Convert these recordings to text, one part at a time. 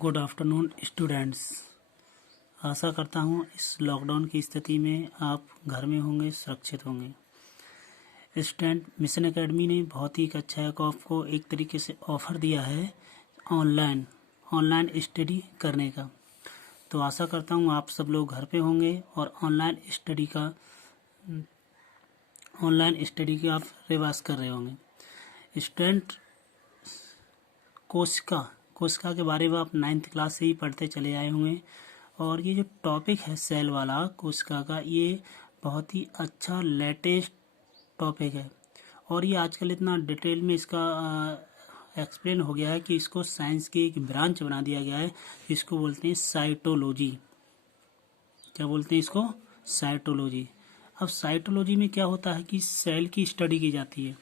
Good afternoon students. आशा करता हूँ इस लॉकडाउन की स्थिति में आप घर में होंगे, सुरक्षित होंगे। स्टूडेंट, मिशन एकेडमी ने बहुत ही एक अच्छा आपको एक तरीके से ऑफ़र दिया है ऑनलाइन स्टडी करने का। तो आशा करता हूँ आप सब लोग घर पे होंगे और ऑनलाइन स्टडी की आप रिवाज कर रहे होंगे। स्टूडेंट, कोशिका के बारे में आप 9th क्लास से ही पढ़ते चले आए होंगे और ये जो टॉपिक है सेल वाला कोशिका का, ये बहुत ही अच्छा लेटेस्ट टॉपिक है और ये आजकल इतना डिटेल में इसका एक्सप्लेन हो गया है कि इसको साइंस की एक ब्रांच बना दिया गया है। इसको बोलते हैं साइटोलॉजी। क्या बोलते हैं इसको? साइटोलॉजी। अब साइटोलॉजी में क्या होता है कि सेल की स्टडी की जाती है।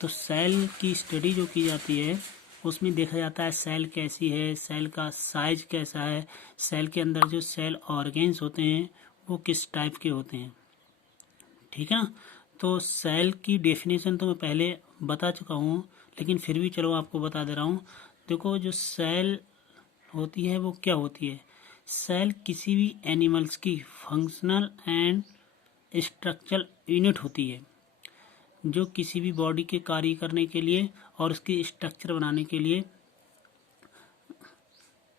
तो सेल की स्टडी जो की जाती है उसमें देखा जाता है सेल कैसी है, सेल का साइज कैसा है, सेल के अंदर जो सेल ऑर्गेन्स होते हैं वो किस टाइप के होते हैं। ठीक है ना? तो सेल की डेफिनेशन तो मैं पहले बता चुका हूँ, लेकिन फिर भी चलो आपको बता दे रहा हूँ। देखो, जो सेल होती है वो क्या होती है? सेल किसी भी एनिमल्स की फंक्शनल एंड स्ट्रक्चरल यूनिट होती है जो किसी भी बॉडी के कार्य करने के लिए और उसकी स्ट्रक्चर बनाने के लिए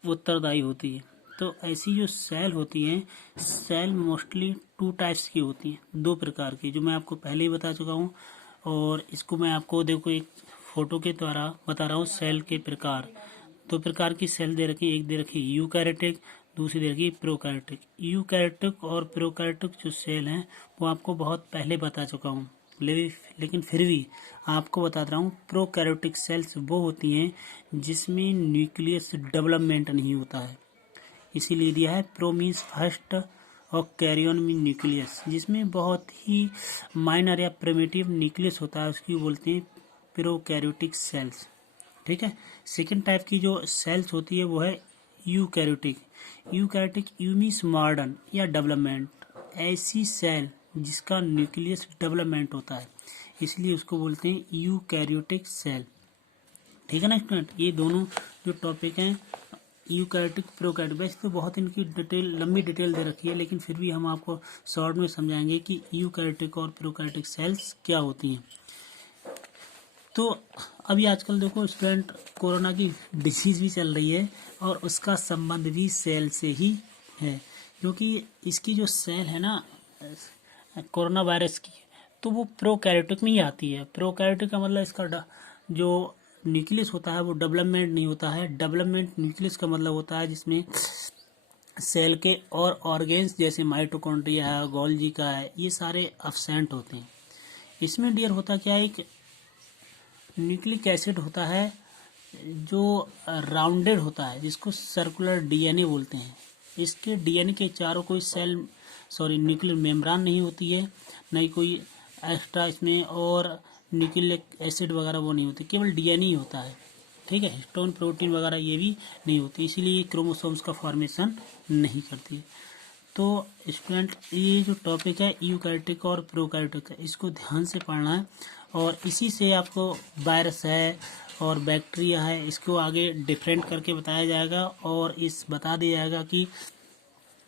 उत्तरदायी होती है। तो ऐसी जो सेल होती हैं, सेल मोस्टली 2 टाइप्स की होती हैं, 2 प्रकार की, जो मैं आपको पहले ही बता चुका हूँ। और इसको मैं आपको देखो एक फोटो के द्वारा बता रहा हूँ। सेल के प्रकार, 2 प्रकार की सेल दे रखी है। एक दे रखी है यूकैरियोटिक, दूसरी दे रखी है प्रोकैरियोटिक। यूकैरियोटिक और प्रोकैरियोटिक जो सेल हैं वो आपको बहुत पहले बता चुका हूँ, लेकिन फिर भी आपको बता रहा हूँ। प्रोकैरियोटिक सेल्स वो होती हैं जिसमें न्यूक्लियस डेवलपमेंट नहीं होता है, इसीलिए दिया है प्रो मीन्स फर्स्ट और कैरियन मीन न्यूक्लियस, जिसमें बहुत ही माइनर या प्रिमिटिव न्यूक्लियस होता है, उसकी बोलते हैं प्रोकैरियोटिक सेल्स। ठीक है। सेकेंड टाइप की जो सेल्स होती है वो है यूकैरियोटिक। यू मीन्स मॉडर्न या डेवलपमेंट, ऐसी सेल जिसका न्यूक्लियस डेवलपमेंट होता है, इसलिए उसको बोलते हैं यूकैरियोटिक सेल। ठीक है ना स्टूडेंट? ये दोनों जो टॉपिक हैं यूकैरियोटिक प्रोकैरियोटिक, वैसे तो बहुत इनकी लंबी डिटेल दे रखी है, लेकिन फिर भी हम आपको शॉर्ट में समझाएंगे कि यूकैरियोटिक और प्रोकैरियोटिक सेल्स क्या होती हैं। तो अभी आजकल देखो स्टूडेंट, कोरोना की डिसीज भी चल रही है और उसका संबंध भी सेल से ही है, क्योंकि इसकी जो सेल है ना कोरोना वायरस की, तो वो प्रोकैरियोटिक में ही आती है। प्रोकैरियोटिक का मतलब इसका जो न्यूक्लियस होता है वो डेवलपमेंट नहीं होता है। डेवलपमेंट न्यूक्लियस का मतलब होता है जिसमें सेल के और ऑर्गेन्स जैसे माइटोकॉन्ड्रिया है, गोल्जी का है, ये सारे अब्सेंट होते हैं। इसमें डियर होता क्या है, एक न्यूक्लिक एसिड होता है जो राउंडेड होता है, जिसको सर्कुलर डीएनए बोलते हैं। इसके डीएनए के चारों कोई न्यूक्लियर मेम्ब्रान नहीं होती है, नहीं कोई एक्स्ट्रा इसमें और न्यूक्लिक एसिड वगैरह वो नहीं होती, केवल डीएनए ही होता है। ठीक है। हिस्टोन प्रोटीन वगैरह ये भी नहीं होती, इसीलिए क्रोमोसोम्स का फॉर्मेशन नहीं करती। तो स्टूडेंट, ये जो टॉपिक है यूकैरियोटिक और प्रोकैरियोटिक है, इसको ध्यान से पढ़ना है और इसी से आपको वायरस है और बैक्टीरिया है, इसको आगे डिफरेंट करके बताया जाएगा और इस बता दिया जाएगा कि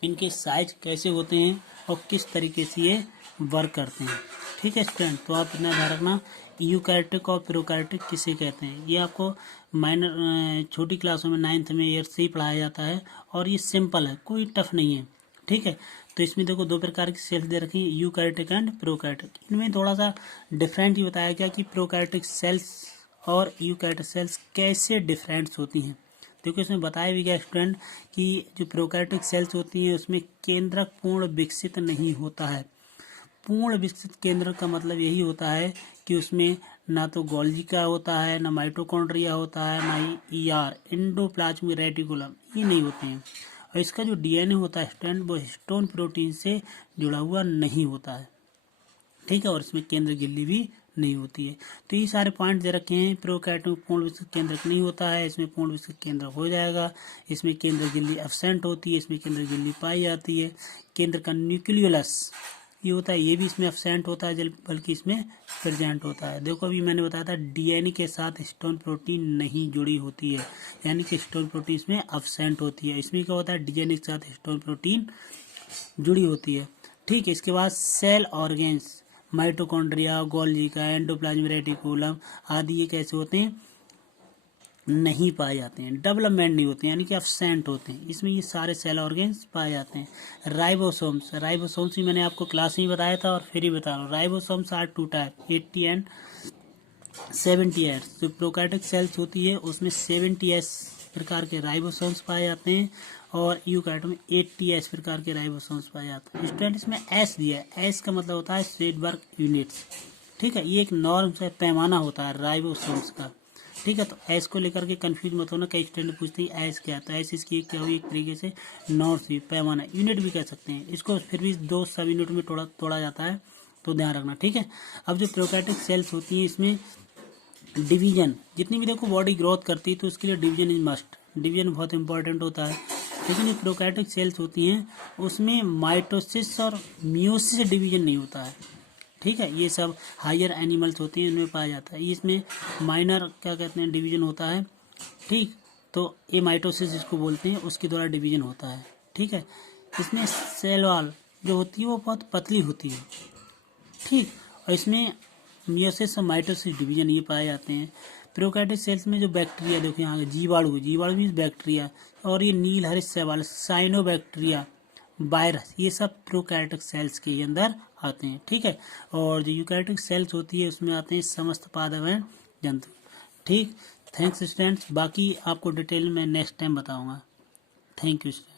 इनके साइज कैसे होते हैं और किस तरीके से ये वर्क करते हैं। ठीक है स्टूडेंट, तो आप इतना ध्यान रखना यूकैरियोटिक और प्रोकैरियोटिक किसे कहते हैं। ये आपको माइनर छोटी क्लासों में 9th में ईयर से ही पढ़ाया जाता है और ये सिंपल है, कोई टफ नहीं है। ठीक है। तो इसमें देखो 2 प्रकार की सेल्स दे रखी है, यूकैरियोटिक एंड प्रोकैरियोटिक। इनमें थोड़ा सा डिफरेंट ही बताया गया कि प्रोकैरियोटिक सेल्स और यूकैरियोटिक सेल्स कैसे डिफरेंट होती हैं। देखो इसमें बताया भी गया स्टूडेंट कि जो प्रोकैरियोटिक सेल्स होती हैं उसमें केंद्रक पूर्ण विकसित नहीं होता है। पूर्ण विकसित केंद्रक का मतलब यही होता है कि उसमें ना तो गोल्जी का होता है, ना माइटोकॉन्ड्रिया होता है, ना ही ईआर एंडोप्लाज्मिक रेटिकुलम, ये नहीं होते हैं। और इसका जो डीएनए होता है स्टूडेंट, वो हिस्टोन प्रोटीन से जुड़ा हुआ नहीं होता है। ठीक है। और इसमें केंद्र गिल्ली भी नहीं होती है। तो ये सारे पॉइंट दे रखे हैं। प्रोकैरियोट में पूर्ण विकसित केंद्रक नहीं होता है, इसमें पूर्ण विकसित केंद्र हो जाएगा। इसमें केंद्र गिल्ली एब्सेंट होती है, इसमें केंद्र गिल्ली पाई जाती है। केंद्र का न्यूक्लियोलस ये होता है, ये भी इसमें एब्सेंट होता है बल्कि इसमें प्रेजेंट होता है। देखो अभी मैंने बताया था डीएनए के साथ हिस्टोन प्रोटीन नहीं जुड़ी होती है, यानी कि हिस्टोन प्रोटीन इसमें एब्सेंट होती है। इसमें क्या होता है, डीएनए के साथ हिस्टोन प्रोटीन जुड़ी होती है। ठीक है, इसके बाद सेल ऑर्गेन्स, माइटोकॉन्ड्रिया, गोल्गी का, एंडोप्लाज्मिक रेटिकुलम आदि ये कैसे होते हैं, नहीं पाए जाते हैं, डेवलपमेंट नहीं होते हैं, यानी कि एब्सेंट होते हैं। इसमें ये सारे सेल ऑर्गेन्स पाए जाते हैं। राइबोसोम्स, राइबोसोम्स भी मैंने आपको क्लास में बताया था और फिर ही बता रहा हूँ। Ribosomes are two type, 80 and 70S। जो प्रोकैरियोटिक सेल्स होती है उसमें 70S प्रकार के राइबोसोम्स पाए जाते हैं और यूकैरियोट में 80S प्रकार के राइबोसोम्स पाए जाते हैं। स्टूडेंट इसमें एस दिया है, एस का मतलब होता है शेडबर्ग यूनिट्स। ठीक है, ये एक नॉर्म से पैमाना होता है राइबोसोम्स का। ठीक है, तो एस को लेकर के कंफ्यूज मत होना, कई स्टूडेंट पूछते हैं एस क्या, तो एस इसकी क्या हुई, एक तरीके से नॉर्म से पैमाना, यूनिट भी कह सकते हैं इसको, फिर भी 2 सब यूनिट में तोड़ा जाता है, तो ध्यान रखना। ठीक है, अब जो प्रोकैरियोटिक सेल्स होती हैं इसमें डिवीजन, जितनी भी देखो बॉडी ग्रोथ करती है तो उसके लिए डिवीजन इज मस्ट, डिवीजन बहुत इंपॉर्टेंट होता है। लेकिन जो प्रोकैरियोटिक सेल्स होती हैं उसमें माइटोसिस और मियोसिस डिवीजन नहीं होता है। ठीक है, ये सब हायर एनिमल्स होते हैं उनमें पाया जाता है, इसमें माइनर क्या कहते हैं डिवीजन होता है। ठीक, तो ये माइटोसिस जिसको बोलते हैं उसके द्वारा डिवीजन होता है। ठीक है, इसमें सेल वॉल जो होती है वो बहुत पतली होती है। ठीक, और इसमें मियोसिस और माइटोसिस डिवीजन ये पाए जाते हैं। प्रोकैरियोटिक सेल्स में जो बैक्टीरिया देखो यहाँ जीवाणु, जीवाणु मीन्स बैक्टीरिया, और ये नील हरित शैवाल साइनोबैक्टीरिया, वायरस, ये सब प्रोकैरियोटिक सेल्स के अंदर आते हैं। ठीक है, और जो यूकैरियोटिक सेल्स होती है उसमें आते हैं समस्त पादप एवं जंतु। ठीक, थैंक्स स्टूडेंट्स, बाकी आपको डिटेल में नेक्स्ट टाइम बताऊंगा। Thank you student.